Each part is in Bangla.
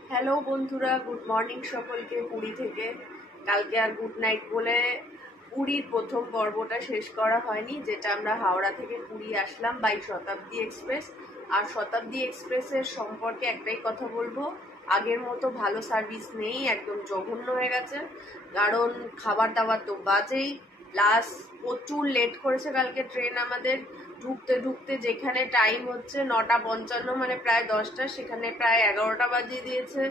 হ্যালো বন্ধুরা, গুড মর্নিং সকলকে পুরী থেকে। কালকে আর গুড নাইট বলে পুরীর প্রথম পর্বটা শেষ করা হয়নি, যেটা আমরা হাওড়া থেকে পুরী আসলাম বাই শতাব্দী এক্সপ্রেস। আর শতাব্দী এক্সপ্রেসের সম্পর্কে একটাই কথা বলবো, আগের মতো ভালো সার্ভিস নেই, একদম জঘন্য হয়ে গেছে। কারণ খাবার দাবার তো বাজেই, প্লাস প্রচুর লেট করেছে কালকে ট্রেন আমাদের। ঢুকতে ঢুকতে যেখানে টাইম হচ্ছে 9:55, মানে প্রায় 10টা, সেখানে প্রায় 11টা বাজিয়ে দিয়েছে।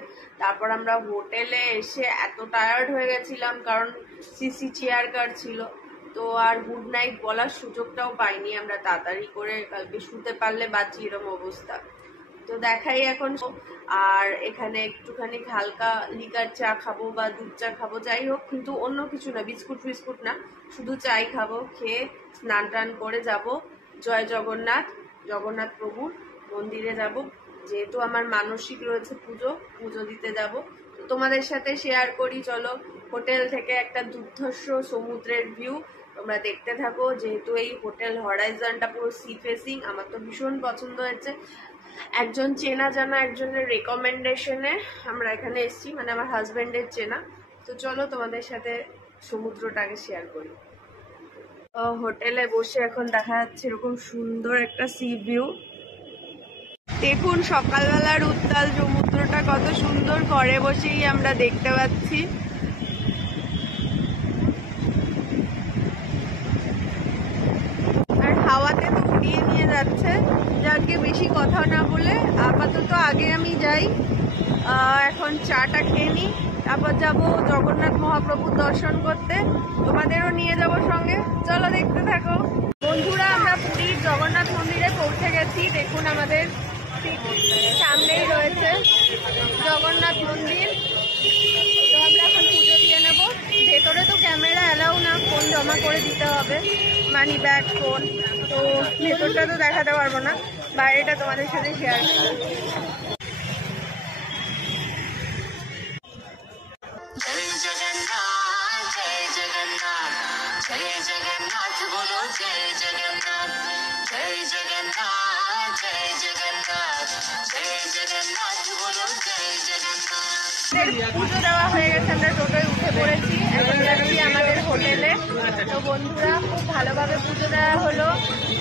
তারপর আমরা হোটেলে এসে এত টায়ার্ড হয়ে গেছিলাম, কারণ সিসি চেয়ার কার ছিল, তো আর গুড নাইট বলার সুযোগটাও পাইনি আমরা তাড়াতাড়ি করে। কালকে শুতে পারলে বাঁচি, এরকম অবস্থা। তো দেখাই এখন। আর এখানে একটুখানি হালকা লিকার চা খাবো বা দুধ চা খাবো, যাই হোক, কিন্তু অন্য কিছু না, বিস্কুট ফিস্কুট না, শুধু চাই খাবো। খেয়ে স্নান টান করে যাব জয় জগন্নাথ, জগন্নাথ প্রভুর মন্দিরে যাব, যেহেতু আমার মানসিক রয়েছে পুজো দিতে যাব। তোমাদের সাথে শেয়ার করি, চলো। হোটেল থেকে একটা দুর্ধর্ষ সমুদ্রের ভিউ তোমরা দেখতে থাকো, যেহেতু এই হোটেল হরাইজনটা পুরো সি ফেসিং, আমার তো ভীষণ পছন্দ হয়েছে। একজন চেনা জানা একজনের রেকমেন্ডেশনে আমরা এখানে এসেছি, মানে আমার হাজব্যান্ডের চেনা। তো চলো তোমাদের সাথে সমুদ্রটাকে শেয়ার করি। হোটেলে বসে এখন দেখা যাচ্ছে এরকম সুন্দর একটা সি ভিউ। দেখুন সকালবেলার উত্তাল সমুদ্রটা কত সুন্দর, ঘরে বসেই আমরা দেখতে পাচ্ছি। আর হাওয়াতে তো উড়িয়ে নিয়ে যাচ্ছে। যাকে বেশি কথা না বলে আপাতত আগে আমি যাই, এখন চাটা খেয়ে নিই, তারপর যাব জগন্নাথ মহাপ্রভুর দর্শন করতে। তোমাদেরও নিয়ে যাব সঙ্গে, চলো দেখতে থাকো। বন্ধুরা, আমরা পুরীর জগন্নাথ মন্দিরে পৌঁছে গেছি। দেখুন আমাদের ঠিক সামনেই রয়েছে জগন্নাথ মন্দির। তো আমরা এখন পুজো দিয়ে নেব। ভেতরে তো ক্যামেরা অ্যালাউ না, ফোন জমা করে দিতে হবে, মানি ব্যাগ, ফোন। তো ভেতরটা তো দেখাতে পারবো না, বাইরেটা তোমাদের সাথে শেয়ার করবো। পুজো দেওয়া হয়ে গেছে, আমরা টোটোয় উঠে পড়েছি, এখন যাচ্ছি আমাদের হোটেলে। তো বন্ধুরা, খুব ভালোভাবে পুজো দেওয়া হলো।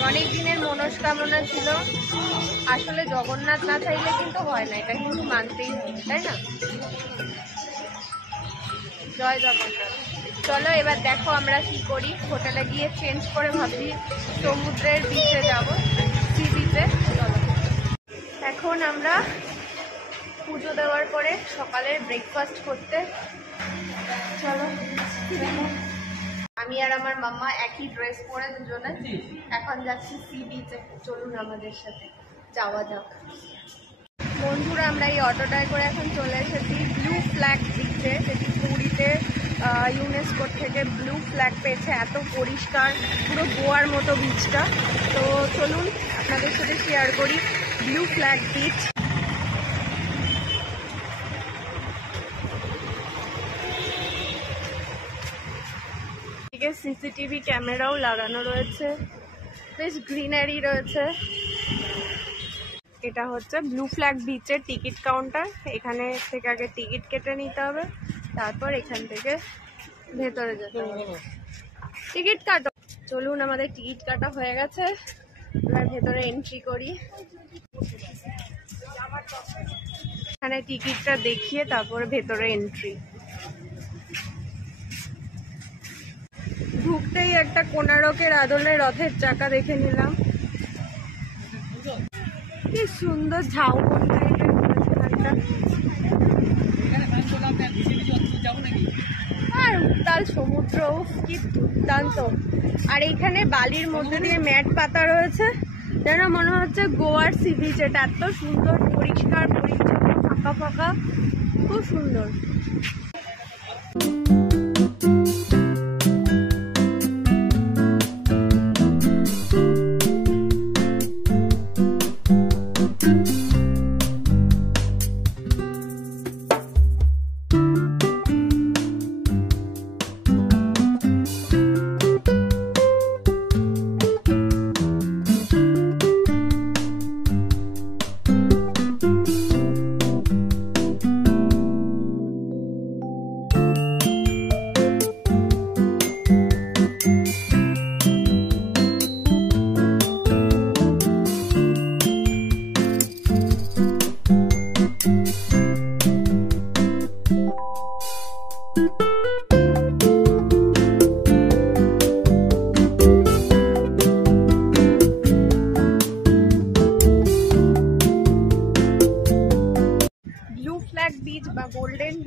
অনেক দিনের মনস্কামনা ছিল, আসলে জগন্নাথ না চাইলে কিন্তু হয় না, এটা কিন্তু মানতেই হবে, তাই না? জয় জগন্নাথ। চলো এবার দেখো আমরা কি করি। হোটেলে গিয়ে চেঞ্জ করে ভাবছি সমুদ্রের বিচে যাব, সি বিচে। চলো এখন আমরা পুজো দেওয়ার পরে সকালের ব্রেকফাস্ট করতে চলো। আমি আর আমার মাম্মা একই ড্রেস পরে দুজনে এখন যাচ্ছি সি বিচে। চলুন আমাদের সাথে যাওয়া যাক। বন্ধুরা, আমরা এই অটোটায় করে এখন চলে এসেছি ব্লু ফ্ল্যাগ বিচে, যেটি পুরীতে ইউনেস্কোর থেকে ব্লু ফ্ল্যাগ পেয়েছে। এত পরিষ্কার, পুরো গোয়ার মতো বিচটা। তো চলুন আপনাদের সাথে শেয়ার করি ব্লু ফ্ল্যাগ বিচ। সিসিটিভি ক্যামেরাও লাগানো রয়েছে, বেশ গ্রিনারি রয়েছে। এটা হচ্ছে ব্লু ফ্ল্যাগ বিচের টিকিট কাউন্টার। এখানে থেকে আগে টিকিট কেটে নিতে হবে, তারপর এখান থেকে ভেতরে যেতে হবে। টিকিট কাটো। চলুন, আমাদের টিকিট কাটা হয়ে গেছে, এবার ভেতরে এন্ট্রি করি। এখানে টিকিটটা দেখিয়ে তারপরে ভেতরে এন্ট্রি। ঢুকতেই একটা কোণারকের আদলে রথের চাকা দেখে নিলাম, কি সুন্দর ঝাউবন টাইপের করেছে। আর উত্তাল সমুদ্র, কি দুর্দান্ত। আর এইখানে বালির মধ্যে দিয়ে ম্যাট পাতা রয়েছে, যেন মনে হচ্ছে গোয়ার সি বিচ। এটা এত সুন্দর, পরিষ্কার পরিচ্ছন্ন, ফাঁকা ফাঁকা, খুব সুন্দর।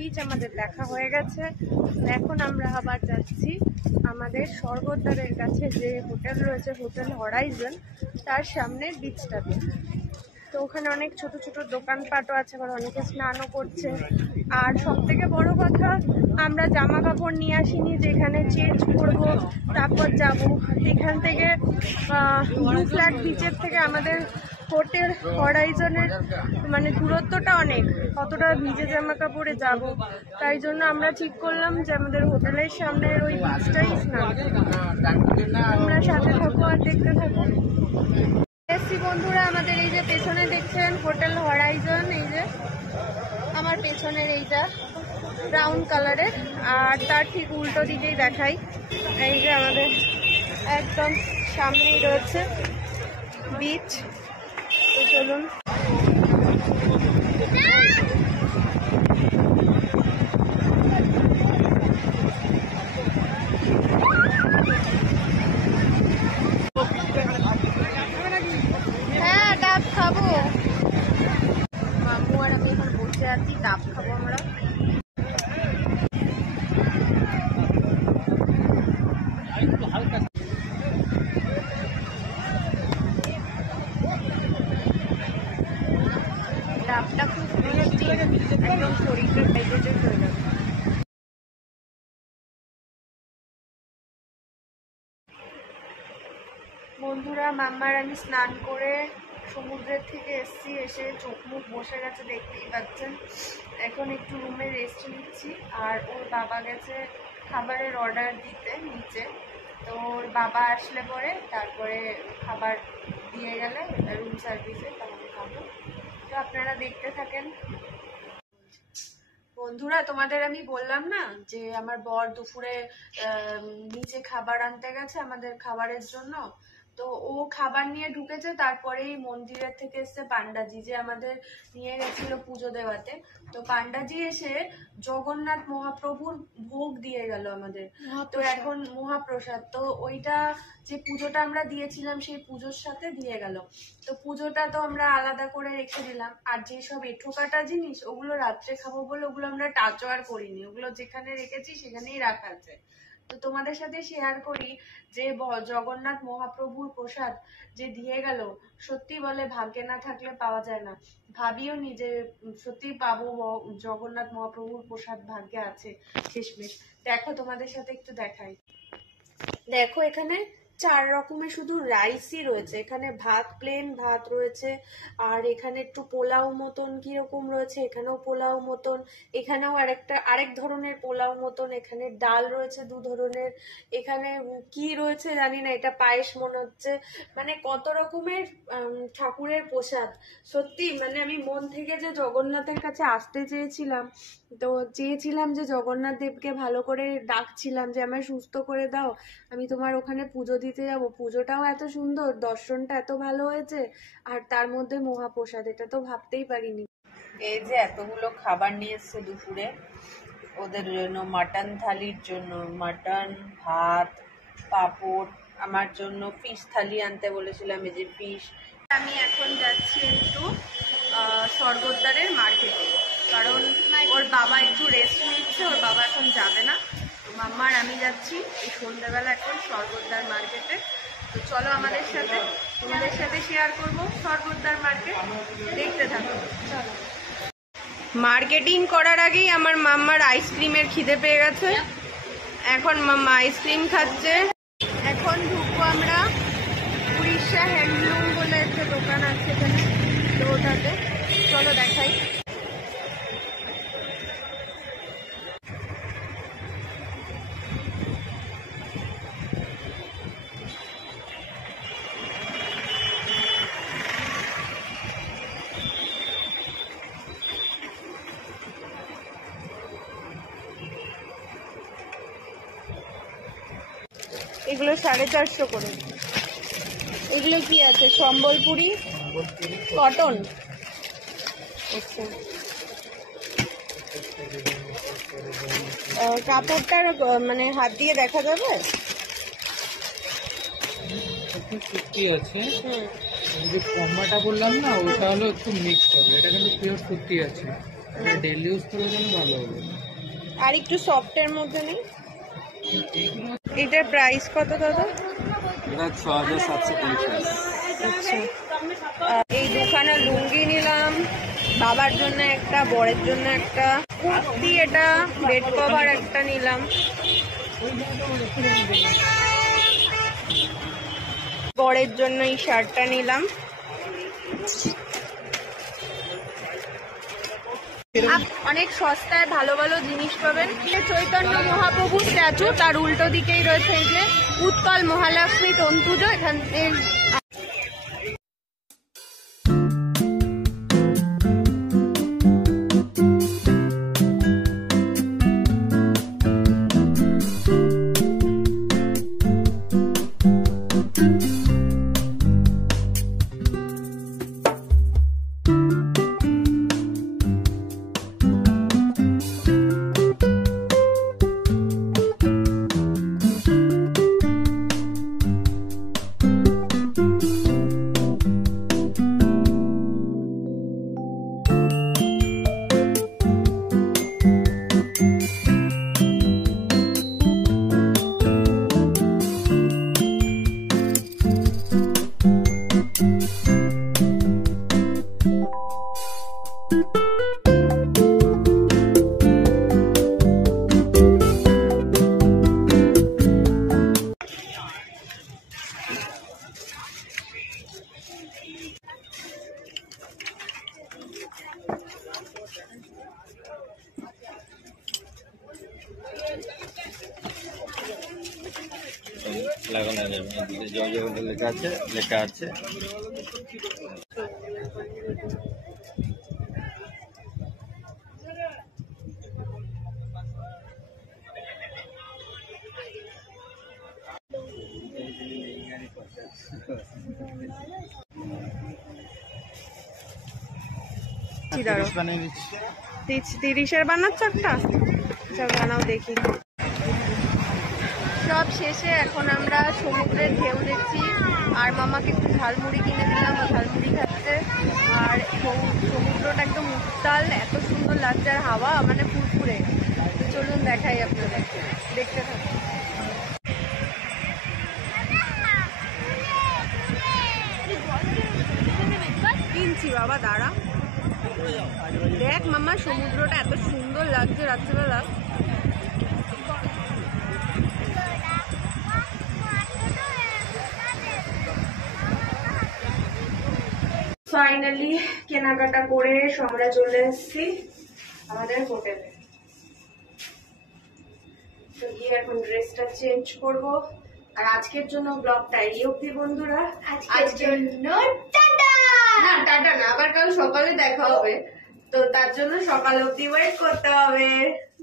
বিচ আমাদের দেখা হয়ে গেছে। এখন আমরা আবার যাচ্ছি আমাদের স্বর্গদ্বারের কাছে যে হোটেল রয়েছে, হোটেল হরাইজন, তার সামনের বিচটাতে। তো ওখানে অনেক ছোট ছোট দোকানপাটও আছে, আবার অনেকে স্নানও করছে। আর সব থেকে বড় কথা, আমরা জামা কাপড় নিয়ে আসিনি, যেখানে চেঞ্জ করব তারপর যাব। এখান থেকে ব্লু ফ্ল্যাগ বিচের থেকে আমাদের হোটেল হরাইজনের মানে দূরত্বটা অনেক, কতটা ভিজে জামা কাপড়ে যাব। তাই জন্য আমরা ঠিক করলাম যে আমাদের হোটেলের সামনের ওই বিচটাই স্নান। তোমরা সাথে থাকো আর দেখতে থাকো। এসছি বন্ধুরা, আমাদের এই যে পেছনে দেখছেন হোটেল হরাইজন, এই যে আমার পেছনের এইটা ব্রাউন কালারের, আর তার ঠিক উল্টো দিকেই দেখাই, এই যে আমাদের একদম সামনেই রয়েছে বিচ। তো চলুন। হ্যাঁ, ডাব খাবো। মাম্মু আর আমি এখন বসে আছি, ডাব খাবো আমরা। ডাবটা খুব মিষ্টি, একদম শরীরটা হাইড্রেটেড হয়ে যাবে। বন্ধুরা, মাম্মার আমি স্নান করে সমুদ্রের থেকে এসছি, এসে চোখ মুখ বসে গেছে দেখতেই পাচ্ছেন। এখন একটু রুমে রেস্ট নিচ্ছি, আর ওর বাবা গেছে খাবারের অর্ডার দিতে নিচে। তো ওর বাবা আসলে পরে তারপরে খাবার দিয়ে গেলে রুম সার্ভিসে, তাহলে খাবো। তো আপনারা দেখতে থাকেন। বন্ধুরা, তোমাদের আমি বললাম না যে আমার বর দুপুরে নিচে খাবার আনতে গেছে আমাদের খাবারের জন্য। তো ও খাবার নিয়ে ঢুকেছে, তারপরেই মন্দিরের থেকে এসছে পান্ডাজি, যে আমাদের নিয়ে গেছিল পুজো দেওয়াতে। তো পান্ডাজি এসে জগন্নাথ মহাপ্রভুর ভোগ দিয়ে গেল আমাদের। তো এখন মহাপ্রসাদ, তো ওইটা যে পুজোটা আমরা দিয়েছিলাম সেই পুজোর সাথে দিয়ে গেল। তো পুজোটা তো আমরা আলাদা করে রেখে দিলাম, আর যেসব এঁঠোকাটা জিনিস ওগুলো রাত্রে খাবো বলে ওগুলো আমরা টাচও আর করিনি, ওগুলো যেখানে রেখেছি সেখানেই রাখা আছে। তো তোমাদের সাথে শেয়ার করি যে জগন্নাথ মহাপ্রভুর প্রসাদ যে দিয়ে গেল, সত্যি বলে ভাগ্যে না থাকলে পাওয়া যায় না। ভাবিও নি যে সত্যি পাবো জগন্নাথ মহাপ্রভুর প্রসাদ ভাগ্যে আছে শেষমেশ। দেখো তোমাদের সাথে একটু দেখাই। দেখো এখানে 4 রকমের শুধু রাইসই রয়েছে। এখানে ভাত, প্লেন ভাত রয়েছে, আর এখানে একটু পোলাও মতন কিরকম রয়েছে, এখানেও পোলাও মতন, এখানেও আরেক ধরনের পোলাও মতন, এখানে ডাল রয়েছে 2 ধরনের, এখানে কি রয়েছে জানি না, এটা পায়েস মনে হচ্ছে। মানে কত রকমের ঠাকুরের প্রসাদ। সত্যি মানে আমি মন থেকে যে জগন্নাথের কাছে আসতে চেয়েছিলাম, তো চেয়েছিলাম যে জগন্নাথ দেবকে ভালো করে ডাকছিলাম যে আমায় সুস্থ করে দাও, আমি তোমার ওখানে পুজো দিতে যাব। পুজোটাও এত সুন্দর, দর্শনটা এত ভালো হয়েছে, আর তার মধ্যে মহাপ্রসাদ, এটা তো ভাবতেই পারিনি। এই যে এতগুলো খাবার নিয়ে এসছে দুপুরে ওদের জন্য, মাটন থালির জন্য মাটন, ভাত, পাঁপড়, আমার জন্য ফিশ থালি আনতে বলেছিলাম, এই যে ফিশ। আমি এখন যাচ্ছি একটু স্বর্গদ্বারের মার্কেটে, কারণ ওর বাবা একটু রেস্ট নিচ্ছে, ওর বাবা এখন যাবে না। মাম্মার আমি যাচ্ছি এই সন্ধ্যাবেলা এখন স্বর্গদ্বার মার্কেটে। তো চলো আমাদের সাথে, তোমাদের সাথে শেয়ার করবো স্বর্গদ্বার মার্কেট, দেখতে থাকো। চলো। মার্কেটিং করার আগেই আমার মাম্মার আইসক্রিমের খিদে পেয়ে গেছে, এখন মাম্মা আইসক্রিম খাচ্ছে। এখন ঢুকবো আমরা উড়িষ্যা হ্যান্ডলুম বলে একটা দোকান আছে এখানে, তো ওটাতে চলো দেখাই। এগুলো 450 করে। এগুলো কি আছে? সম্বলপুরি কটন। আচ্ছা, কাপড়টার মানে হাত দিয়ে দেখা যাবে? সুতি আছে, যে কম্বাটা বললাম না, ওটা হলো একটু মিক্সড হবে, এটা কিন্তু পিওর সুতি আছে, ডেলি ইউজ করার জন্য ভালো হবে। আর একটু সফটের মধ্যে নেই? এটার প্রাইস কত দাদা? এটা 6750। আচ্ছা, এই দুখানা লুঙ্গি নিলাম, বাবার জন্য একটা, বরের জন্য একটা কুর্তি, এটা বেড কভার একটা নিলাম, বরের জন্য এই শার্টটা নিলাম। অনেক সস্তায় ভালো ভালো জিনিস পাবেন। চৈতন্য মহাপ্রভু স্ট্যাচু, তার উল্টো দিকেই রয়েছে এই যে উৎকল মহালক্ষ্মী তন্তুজ। এখান থেকে লাগানো যাবে, জয় জয় বলে লেখা আছে। কি দাঁড়ো, 30-এর বানাচ্ছ একটা? চল বানাও দেখি। সব শেষে এখন আমরা সমুদ্রের ঢেউ দেখছি, আর মামাকে একটু ঝালমুড়ি কিনে দিলাম, ঝালমুড়ি খাচ্ছে। আর সমুদ্রটা একদম উত্তাল, এত সুন্দর লাগছে, আর হাওয়া মানে ফুরফুরে। তো চলুন দেখাই আপনাদের, দেখতে থাকুন। কিনছি বাবা, দাঁড়া। দেখ মামা, সমুদ্রটা এত সুন্দর লাগছে রাত্রিবেলা। ফাইনালি কেনাকাটা করে আমরা চলে এসেছি আমাদের হোটেলে। তো গিয়ে এখন ড্রেসটা চেঞ্জ করব। আর আজকের জন্য ব্লগটা এই অবধি বন্ধুরা। আজকের জন্য টাটা। না টাটা না, আবার কাল সকালে দেখা হবে, তো তার জন্য সকাল অবধি ওয়েট করতে হবে।